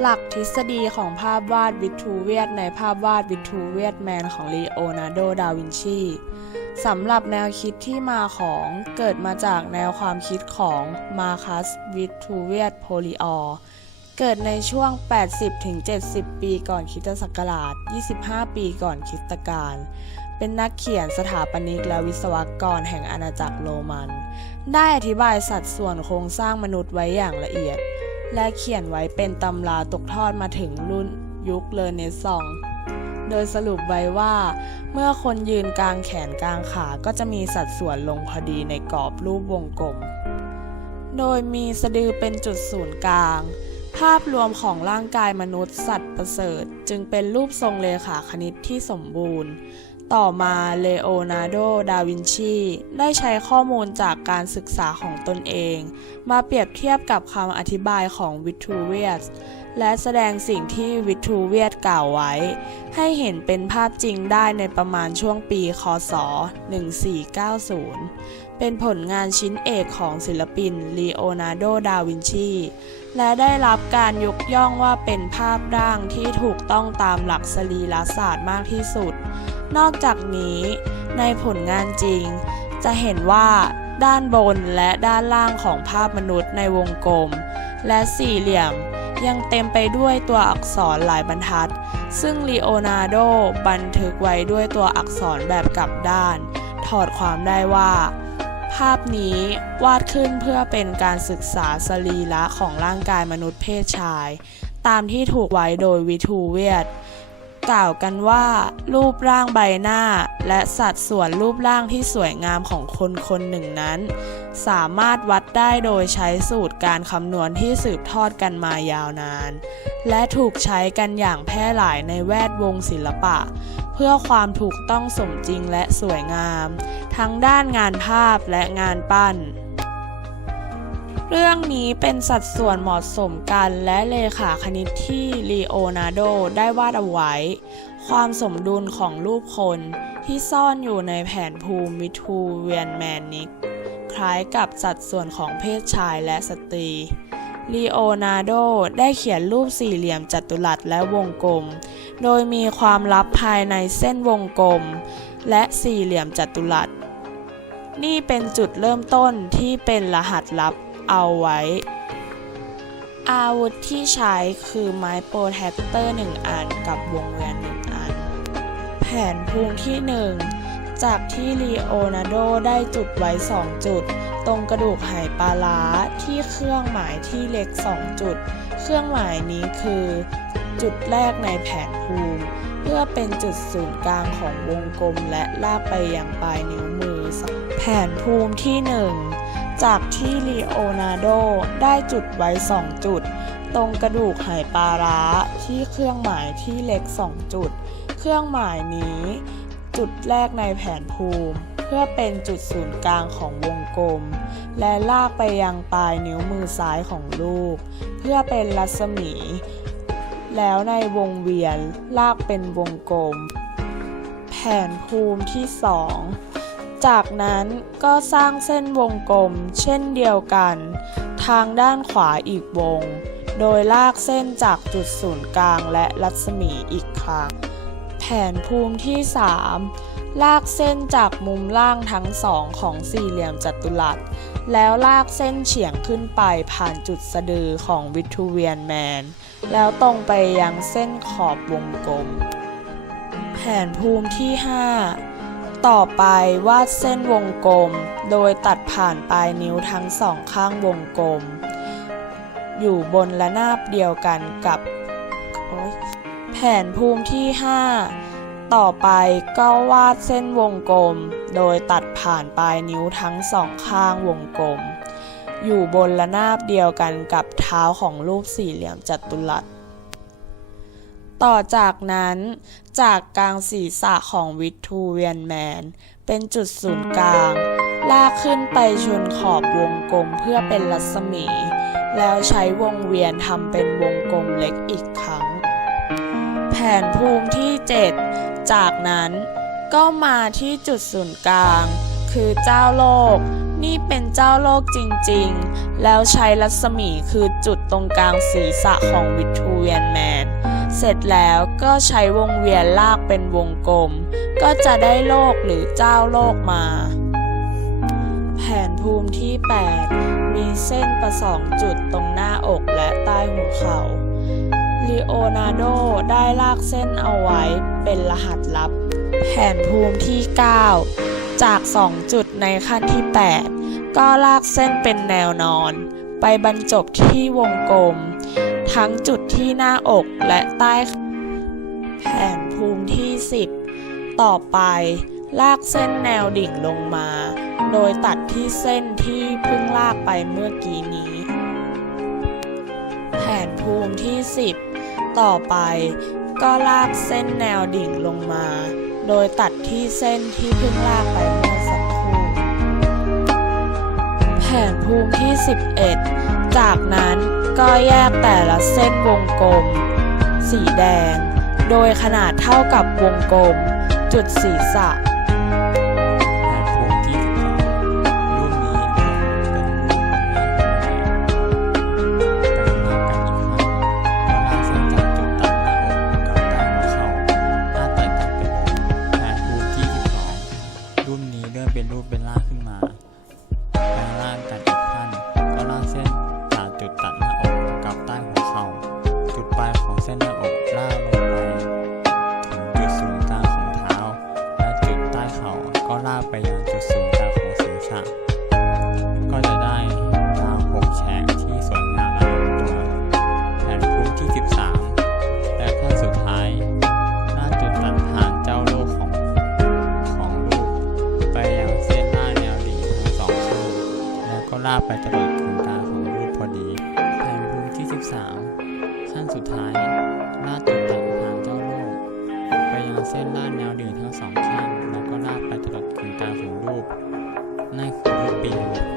หลักทฤษฎีของภาพวาดวิทูเวียสในภาพวาดวิทูเวียสแมนของลีโอนาร์โด ดาวินชีสำหรับแนวคิดที่มาของเกิดมาจากแนวความคิดของมาคัสวิทูเวียสโพลิออเกิดในช่วง 80-70 ปีก่อนคริสตศักราช 25 ปีก่อนคริสตกาลเป็นนักเขียนสถาปนิกและวิศวกรแห่งอาณาจักรโรมัน ได้อธิบายสัดส่วนโครงสร้างมนุษย์ไว้อย่างละเอียด และเขียนไว้เป็นตำราตกทอดมาถึงรุ่นยุคเลเนซองโดยสรุปไว้ว่า เมื่อคนยืนกลางแขนกลางขาก็จะมีสัดส่วนลงพอดีในกรอบรูปวงกลม โดยมีสะดือเป็นจุดศูนย์กลาง ภาพรวมของร่างกายมนุษย์สัตว์ประเสริฐ จึงเป็นรูปทรงเลขาคณิตที่สมบูรณ์ ต่อมาเลโอนาร์โด ดาวินชี ได้ใช้ข้อมูลจากการศึกษาของตนเอง มาเปรียบเทียบกับคำอธิบายของวิทูเวียสและแสดงสิ่งที่วิทูเวียสกล่าวไว้ ให้เห็นเป็นภาพจริงได้ในประมาณช่วงปีคศ 1490 เป็นผลงานชิ้นเอกของศิลปินลีโอนาร์โด ดาวินชี และได้รับการยกย่องว่าเป็นภาพร่างที่ถูกต้องตามหลักสรีรศาสตร์มากที่สุด นอกจากนี้ในผลงานจริง จะเห็นว่าด้านบนและด้านล่างของภาพมนุษย์ในวงกลม และสี่เหลี่ยมยังเต็มไปด้วยตัวอักษรหลายบรรทัด ซึ่งลีโอนาร์โดบันทึกไว้ด้วยตัวอักษรแบบกลับด้าน ถอดความได้ว่า ภาพนี้วาดขึ้นเพื่อเป็นการศึกษาสรีระของร่างกายมนุษย์เพศชาย ตามที่ถูกไว้โดยวิทูเวียส กล่าวกันว่า รูปร่างใบหน้า และสัดส่วนรูปร่างที่สวยงามของคนคนหนึ่งนั้น สามารถวัดได้โดยใช้สูตรการคำนวณที่สืบทอดกันมายาวนาน และถูกใช้กันอย่างแพร่หลายในแวดวงศิลปะ เพื่อความถูกต้องสมจริงและสวยงาม ทั้งด้านงานภาพและงานปั้น เรื่องนี้เป็นสัดส่วนเหมาะสมกันและเลขาคณิตที่ลีโอนาร์โดได้วาดเอาไว้ ความสมดุลของรูปคนที่ซ่อนอยู่ในแผนภูมิวิทูเวียนแมนนิก คล้ายกับสัดส่วนของเพศชายและสตรีลีโอนาร์โดได้เขียนรูปสี่เหลี่ยมจัตุรัสและวงกลม โดยมีความลับภายในเส้นวงกลม และสี่เหลี่ยมจัตุรัส นี่เป็นจุดเริ่มต้นที่เป็นรหัสลับ เอาไว้ อาวุธที่ใช้คือไม้โปรแทคเตอร์1อันกับวงเวียน1อัน แผนภูมิที่ 1 จากที่ลีโอนาร์โดได้จุดไว้ 2 จุด ตรงกระดูกไหปลาร้าที่เครื่องหมายที่เล็ก 2 จุด เครื่องหมายนี้คือ จุดแรกในแผนภูมิเพื่อเป็นจุดศูนย์กลางของวงกลมและลากไปยังปลายนิ้วมือ แผนภูมิที่ 1 จากที่ลีโอนาร์โดได้จุดไว้2จุด ตรงกระดูกไหปลาร้าที่เครื่องหมายที่เล็ก2จุด เครื่องหมายนี้ จุดแรกในแผนภูมิ เพื่อเป็นจุดศูนย์กลางของวงกลม และลากไปยังปลายนิ้วมือซ้ายของลูก เพื่อเป็นรัศมี แล้วในวงเวียนลากเป็นวงกลม แผนภูมิที่2 จากนั้นก็สร้างเส้นวงกลมเช่นเดียวกัน ทางด้านขวาอีกวง โดยลากเส้นจากจุดศูนย์กลางและรัศมีอีกครั้ง แผนภูมิที่ 3 ลากเส้นจากมุมล่างทั้งสองของสี่เหลี่ยมจัตุรัส แล้วลากเส้นเฉียงขึ้นไปผ่านจุดสะดือของวิทูเวียนแมน แล้วตรงไปยังเส้นขอบวงกลม แผนภูมิที่ 5 ต่อไปวาดเส้นวงกลม โดยตัดผ่านปลายนิ้วทั้งสองข้างวงกลม อยู่บนระนาบเดียวกันกับแผนภูมิที่ 5 ต่อไปก็วาดเส้นวงกลม โดยตัดผ่านปลายนิ้วทั้งสองข้างวงกลม อยู่บนระนาบเดียวกันกับเท้าของรูปสี่เหลี่ยมจัตุรัส ต่อจากนั้น จากกลางศีรษะของวิทูเวียนแมน เป็นจุดศูนย์กลาง ลากขึ้นไปชนขอบวงกลมเพื่อเป็นรัศมี แล้วใช้วงเวียนทำเป็นวงกลมเล็กอีกครั้ง แผนภูมิที่ 7 จากนั้นก็มาที่จุดศูนย์กลาง คือเจ้าโลก นี่เป็นเจ้าโลกจริงๆ แล้วใช้รัศมีคือจุดตรงกลางศีรษะของวิทูเวียนแมน เสร็จแล้วก็ใช้วงเวียนลากเป็นวงกลม ก็จะได้โลกหรือเจ้าโลกมา แผนภูมิที่ 8 มีเส้นประสองจุดตรงหน้าอกและใต้หัวเขา่าลีโอนาโดได้ลากเส้นเอาไว้เป็นรหัสลับ แผนภูมิที่ 9 จาก 2 จุดในขั้นที่ 8 ก็ลากเส้นเป็นแนวนอน ไปบรรจบที่วงกลม ทั้งจุดที่หน้าอกและใต้แผ่นภูมิที่ 10 ต่อไป ลากเส้นแนวดิ่งลงมา โดยตัดที่เส้นที่เพิ่งลากไปเมื่อกี้นี้ แผ่นภูมิที่ 10 ต่อไป ก็ลากเส้นแนวดิ่งลงมา โดยตัดที่เส้นที่เพิ่งลากไปเมื่อสักครู่ แผ่นภูมิที่ 11 จากนั้นก็แยกแต่ละเส้นวงกลม สีแดง โดยขนาดเท่ากับวงกลม จุดศีรษะ ลากไปตลอดถึงตาของรูปพอดีแผนภูมิที่ 13 ขั้นสุดท้าย ลาดจุดตัดฐานเจ้าโลก ไปยังเส้นลาดแนวดิ่งทั้งสองข้างแล้วก็ลาดไปตลอดกึ่งกลาของรูปนั่นคือรูปปีน